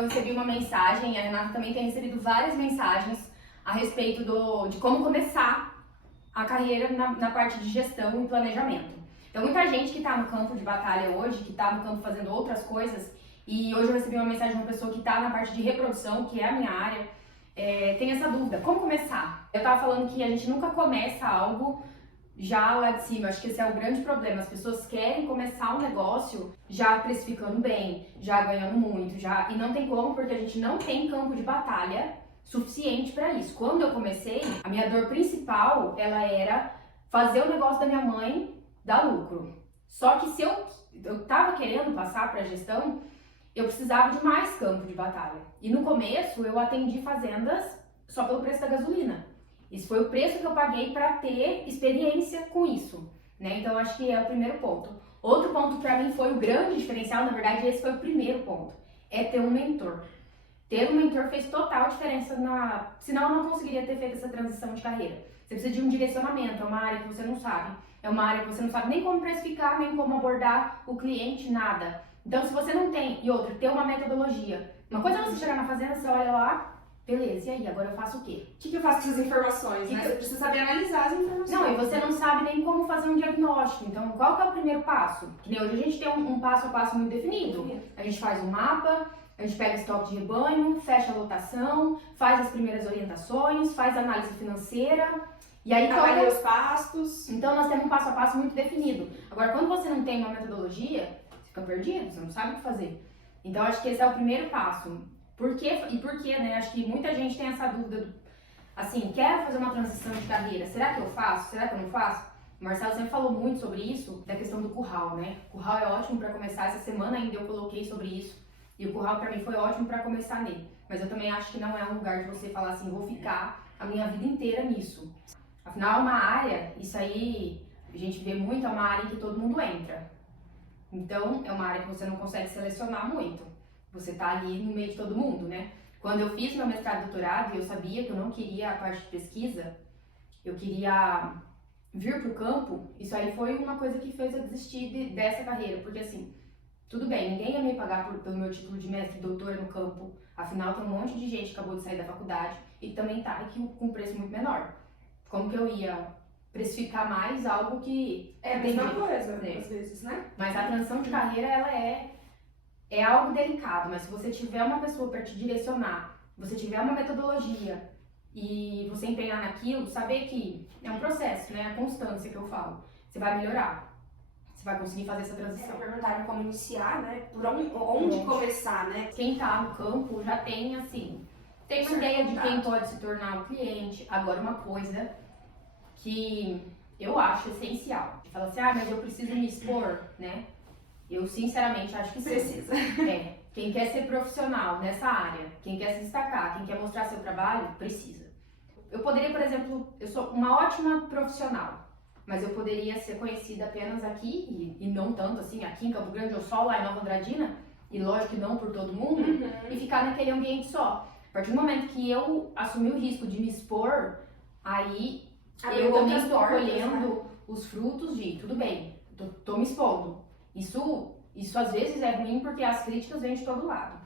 Eu recebi uma mensagem, a Renata também tem recebido várias mensagens a respeito de como começar a carreira na parte de gestão e planejamento. Então, muita gente que está no campo de batalha hoje, que está no campo fazendo outras coisas, e hoje eu recebi uma mensagem de uma pessoa que está na parte de reprodução, que é a minha área, tem essa dúvida, como começar? Eu estava falando que a gente nunca começa algo já lá de cima, acho que esse é o grande problema, as pessoas querem começar um negócio já precificando bem, já ganhando muito, e não tem como, porque a gente não tem campo de batalha suficiente para isso. Quando eu comecei, a minha dor principal, ela era fazer o negócio da minha mãe dar lucro. Só que se eu tava querendo passar para gestão, eu precisava de mais campo de batalha. E no começo eu atendi fazendas só pelo preço da gasolina. Esse foi o preço que eu paguei para ter experiência com isso, né? Então acho que é o primeiro ponto. Outro ponto para mim foi o grande diferencial, na verdade esse foi o primeiro ponto, é ter um mentor. Ter um mentor fez total diferença senão eu não conseguiria ter feito essa transição de carreira. Você precisa de um direcionamento, é uma área que você não sabe, é uma área que você não sabe nem como precificar, nem como abordar o cliente, nada. Então se você não tem, e outra, ter uma metodologia. Uma coisa é você chegar na fazenda, você olha lá, beleza, e aí, agora eu faço o quê? O que eu faço com essas informações, né? Você precisa saber analisar as informações. Não, e você não sabe nem como fazer um diagnóstico. Então, qual que é o primeiro passo? Que nem hoje a gente tem um passo a passo muito definido. A gente faz um mapa, a gente pega estoque de rebanho, fecha a lotação, faz as primeiras orientações, faz a análise financeira. E aí, avalia os pastos. Então, nós temos um passo a passo muito definido. Agora, quando você não tem uma metodologia, você fica perdido, você não sabe o que fazer. Então, acho que esse é o primeiro passo. Por quê, né? Acho que muita gente tem essa dúvida, assim, quero fazer uma transição de carreira, será que eu faço? Será que eu não faço? O Marcelo sempre falou muito sobre isso, da questão do curral, né? O curral é ótimo para começar, essa semana ainda eu coloquei sobre isso, e o curral para mim foi ótimo para começar nele. Mas eu também acho que não é um lugar de você falar assim, vou ficar a minha vida inteira nisso. Afinal, é uma área, isso aí a gente vê muito, é uma área em que todo mundo entra. Então, é uma área que você não consegue selecionar muito. Você tá ali no meio de todo mundo, né? Quando eu fiz meu mestrado e doutorado e eu sabia que eu não queria a parte de pesquisa, eu queria vir pro campo, isso aí foi uma coisa que fez eu desistir dessa carreira, porque assim, tudo bem, ninguém ia me pagar pelo meu título de mestre e doutora no campo, afinal tem um monte de gente que acabou de sair da faculdade e também tá aqui com um preço muito menor. Como que eu ia precificar mais algo que... É a mesma coisa, às vezes, né? Mas a transição de carreira, ela é algo delicado, mas se você tiver uma pessoa para te direcionar, você tiver uma metodologia e você empenhar naquilo, saber que é um processo, né? A constância que eu falo, você vai melhorar, você vai conseguir fazer essa transição. Perguntaram como iniciar, né? Por onde começar, né? Quem tá no campo já tem, assim, tem uma ideia de quem pode se tornar o cliente. Agora, uma coisa que eu acho essencial, fala assim, mas eu preciso me expor, né? Eu sinceramente acho que sim. Precisa. Quem quer ser profissional nessa área, quem quer se destacar, quem quer mostrar seu trabalho, precisa. Eu poderia, por exemplo, eu sou uma ótima profissional, mas eu poderia ser conhecida apenas aqui, e não tanto assim, aqui em Campo Grande ou só lá em Nova Andradina, e lógico que não por todo mundo, e ficar naquele ambiente só. A partir do momento que eu assumi o risco de me expor, aí eu também estou colhendo os frutos de, tudo bem, tô me expondo. Isso às vezes é ruim porque as críticas vêm de todo lado.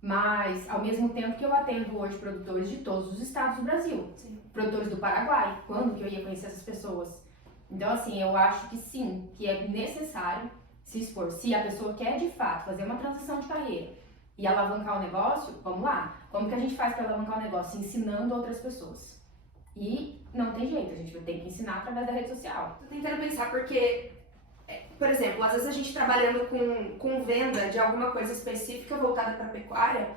Mas, ao mesmo tempo que eu atendo hoje produtores de todos os estados do Brasil. Sim. Produtores do Paraguai, quando que eu ia conhecer essas pessoas? Então, assim, eu acho que sim, que é necessário se expor. Se a pessoa quer, de fato, fazer uma transição de carreira e alavancar o negócio, vamos lá. Como que a gente faz para alavancar o negócio? Ensinando outras pessoas. E não tem jeito, a gente vai ter que ensinar através da rede social. Tô tentando pensar porque... Por exemplo, às vezes a gente trabalhando com venda de alguma coisa específica voltada para pecuária,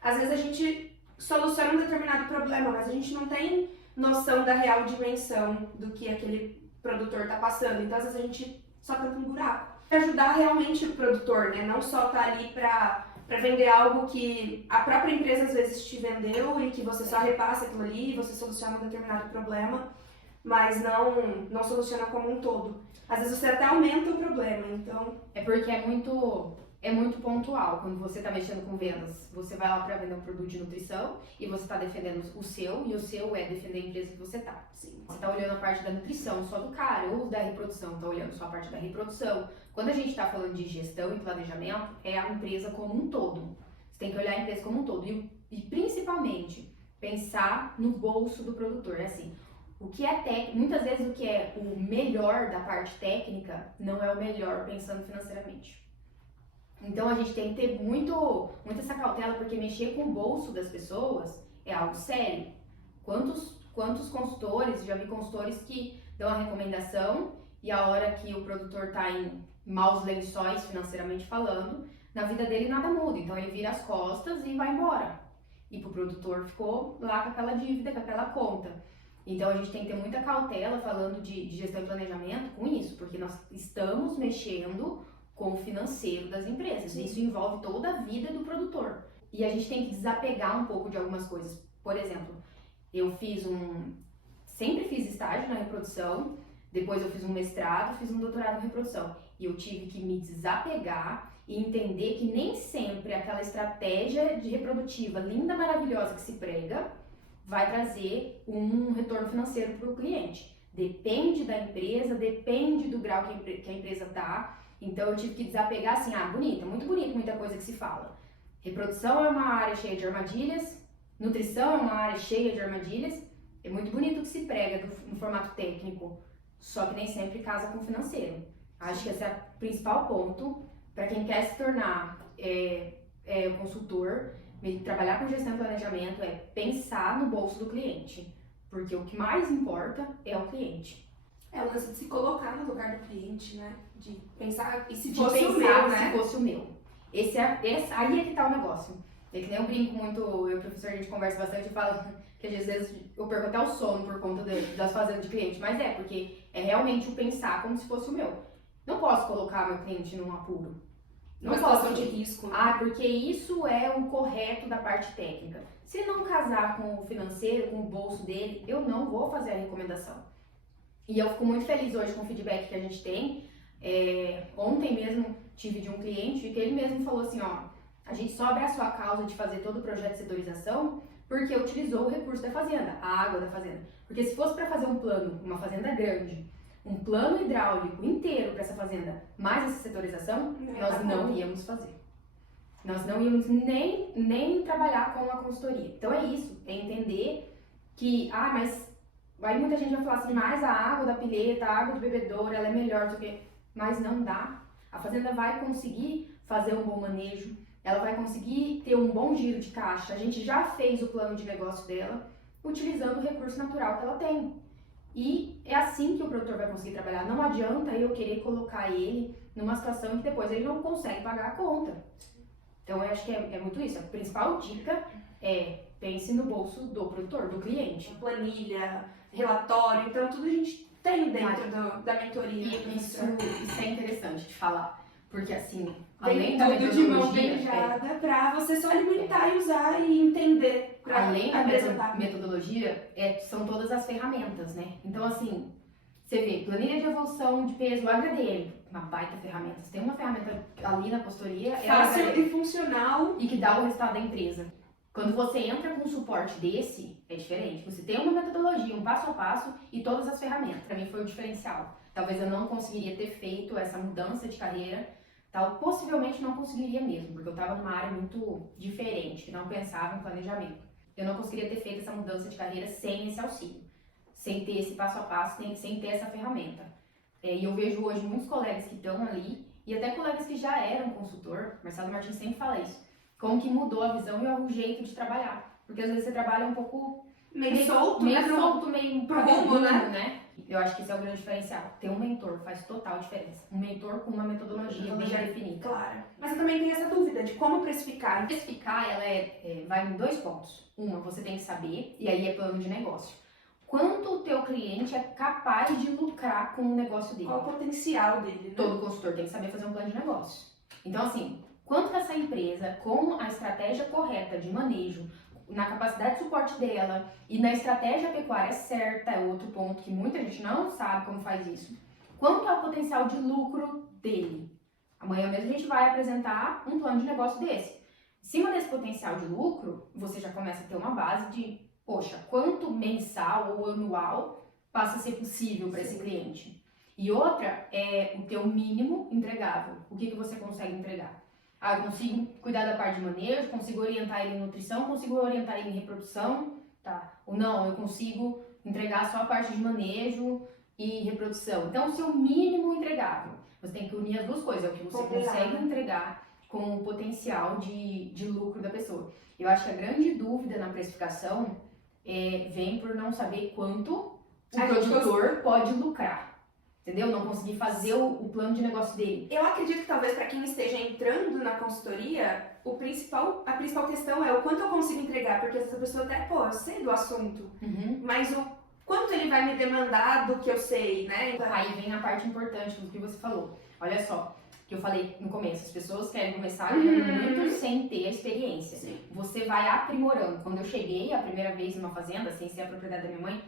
às vezes a gente soluciona um determinado problema, mas a gente não tem noção da real dimensão do que aquele produtor está passando. Então, às vezes a gente só tampa um buraco. Ajudar realmente o produtor, né? Não só tá ali para vender algo que a própria empresa às vezes te vendeu e que você só repassa aquilo ali e você soluciona um determinado problema, mas não soluciona como um todo. Às vezes você até aumenta o problema, então... É porque é muito pontual. Quando você está mexendo com vendas, você vai lá para vender um produto de nutrição e você está defendendo o seu, e o seu é defender a empresa que você está. Você está olhando a parte da nutrição só do cara, ou da reprodução, está olhando só a parte da reprodução. Quando a gente está falando de gestão e planejamento, é a empresa como um todo. Você tem que olhar a empresa como um todo e principalmente pensar no bolso do produtor. É assim, o que é técnico, muitas vezes o que é o melhor da parte técnica não é o melhor pensando financeiramente. Então a gente tem que ter muito essa cautela, porque mexer com o bolso das pessoas é algo sério. Quantos consultores, já vi consultores que dão a recomendação e a hora que o produtor está em maus lençóis financeiramente falando, na vida dele nada muda, então ele vira as costas e vai embora. E pro produtor ficou lá com aquela dívida, com aquela conta. Então a gente tem que ter muita cautela falando de gestão e planejamento com isso, porque nós estamos mexendo com o financeiro das empresas. Sim. Isso envolve toda a vida do produtor. E a gente tem que desapegar um pouco de algumas coisas. Por exemplo, sempre fiz estágio na reprodução, depois eu fiz um mestrado, fiz um doutorado em reprodução. E eu tive que me desapegar e entender que nem sempre aquela estratégia de reprodutiva linda, maravilhosa que se prega vai trazer um retorno financeiro para o cliente. Depende da empresa, depende do grau que a empresa está. Então eu tive que desapegar assim, muito bonito, muita coisa que se fala. Reprodução é uma área cheia de armadilhas, nutrição é uma área cheia de armadilhas. É muito bonito o que se prega no formato técnico, só que nem sempre casa com o financeiro. Acho que esse é o principal ponto para quem quer se tornar consultor, trabalhar com gestão e planejamento, é pensar no bolso do cliente, porque o que mais importa é o cliente. É o lance de se colocar no lugar do cliente, né? De pensar, e se De fosse pensar o meu, né? se fosse o meu. Aí é que tá o negócio. É que nem eu brinco muito, eu e o professor, a gente conversa bastante e fala que às vezes eu perco até o sono por conta das fazendas de cliente, mas porque é realmente o pensar como se fosse o meu. Não posso colocar meu cliente num apuro. Não Uma posso. situação de risco. Porque isso é o correto da parte técnica. Se não casar com o financeiro, com o bolso dele, eu não vou fazer a recomendação. E eu fico muito feliz hoje com o feedback que a gente tem. Ontem mesmo tive de um cliente que ele mesmo falou assim, a gente só abraçou a causa de fazer todo o projeto de setorização porque utilizou o recurso da fazenda, a água da fazenda. Porque se fosse para fazer um plano, uma fazenda grande, um plano hidráulico inteiro para essa fazenda, mais essa setorização, nós não íamos fazer. Nós não íamos nem trabalhar com a consultoria. Então é isso, é entender que, mas aí muita gente vai falar assim, mas a água da pileta, a água de bebedouro, ela é melhor do que... Mas não dá. A fazenda vai conseguir fazer um bom manejo, ela vai conseguir ter um bom giro de caixa. A gente já fez o plano de negócio dela, utilizando o recurso natural que ela tem. E é assim que o produtor vai conseguir trabalhar. Não adianta eu querer colocar ele numa situação em que depois ele não consegue pagar a conta. Então eu acho que é muito isso. A principal dica é pense no bolso do produtor, do cliente. Planilha, relatório, então tudo a gente tem dentro da mentoria. Isso é interessante de falar. Porque assim, Além além da tudo de mão metodologia, beijada pra você só alimentar e usar e entender. além da apresentar. metodologia, são todas as ferramentas, né? Então, assim, você vê, planilha de evolução de peso, o HDL, uma baita ferramenta. Você tem uma ferramenta ali na consultoria, Fácil e funcional. e que dá o resultado da empresa. Quando você entra com um suporte desse, é diferente. Você tem uma metodologia, um passo a passo e todas as ferramentas. Para mim foi o diferencial. Talvez eu não conseguiria ter feito essa mudança de carreira, possivelmente não conseguiria mesmo, porque eu estava numa área muito diferente, que não pensava em planejamento. Eu não conseguiria ter feito essa mudança de carreira sem esse auxílio, sem ter esse passo a passo, sem ter essa ferramenta. E eu vejo hoje muitos colegas que estão ali, e até colegas que já eram consultor, Marcelo Martins sempre fala isso, como que mudou a visão e o jeito de trabalhar. Porque às vezes você trabalha um pouco Meio solto, meio né? solto, meio pro rumo, né? Eu acho que esse é o grande diferencial. Ter um mentor faz total diferença. Um mentor com uma metodologia bem definida. Claro. Mas eu também tenho essa dúvida de como precificar. Precificar, ela vai em 2 pontos. Uma, você tem que saber, e aí é plano de negócio. Quanto o teu cliente é capaz de lucrar com o negócio dele? Qual o potencial dele, né? Todo consultor tem que saber fazer um plano de negócio. Então, assim, quanto que essa empresa, com a estratégia correta de manejo, na capacidade de suporte dela e na estratégia pecuária certa, é outro ponto que muita gente não sabe como faz isso. Quanto é o potencial de lucro dele? Amanhã mesmo a gente vai apresentar um plano de negócio desse. Em cima desse potencial de lucro, você já começa a ter uma base de, poxa, quanto mensal ou anual passa a ser possível para esse cliente? E outra é o teu mínimo entregável. O que você consegue entregar? Ah, eu consigo cuidar da parte de manejo, consigo orientar ele em nutrição, consigo orientar ele em reprodução, tá? Ou não, eu consigo entregar só a parte de manejo e reprodução. Então, o seu mínimo entregável, você tem que unir as duas coisas, é o que você consegue entregar com o potencial de lucro da pessoa. Eu acho que a grande dúvida na precificação vem por não saber quanto o produtor pode lucrar. Entendeu? Não conseguir fazer o plano de negócio dele. Eu acredito que talvez para quem esteja entrando na consultoria, a principal questão é o quanto eu consigo entregar, porque essa pessoa até, eu sei do assunto, mas o quanto ele vai me demandar do que eu sei, né? Aí vem a parte importante do que você falou. Olha só, que eu falei no começo, as pessoas querem começar ganhando muito sem ter a experiência. Sim. Você vai aprimorando. Quando eu cheguei a primeira vez numa fazenda, sem ser a propriedade da minha mãe,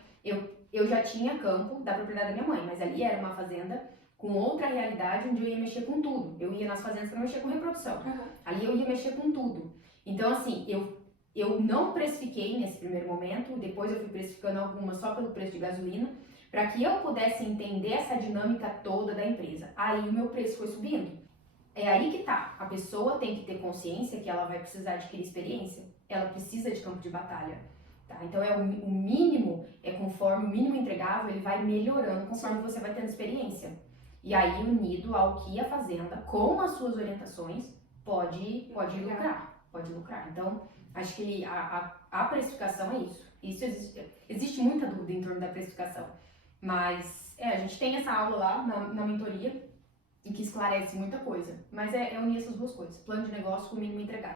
eu já tinha campo da propriedade da minha mãe, mas ali era uma fazenda com outra realidade, onde eu ia mexer com tudo. Eu ia nas fazendas para mexer com reprodução. Ali eu ia mexer com tudo. Então, assim, eu não precifiquei nesse primeiro momento, depois eu fui precificando algumas só pelo preço de gasolina, para que eu pudesse entender essa dinâmica toda da empresa. Aí o meu preço foi subindo. É aí que tá. A pessoa tem que ter consciência que ela vai precisar adquirir experiência. Ela precisa de campo de batalha. Tá? Então o mínimo, conforme o mínimo entregável, ele vai melhorando conforme você vai tendo experiência. E aí, unido ao que a fazenda, com as suas orientações, pode lucrar. Pode lucrar. Então, acho que a precificação é isso. Existe muita dúvida em torno da precificação. Mas a gente tem essa aula lá na mentoria e que esclarece muita coisa. Mas é unir essas duas coisas. Plano de negócio com o mínimo entregável.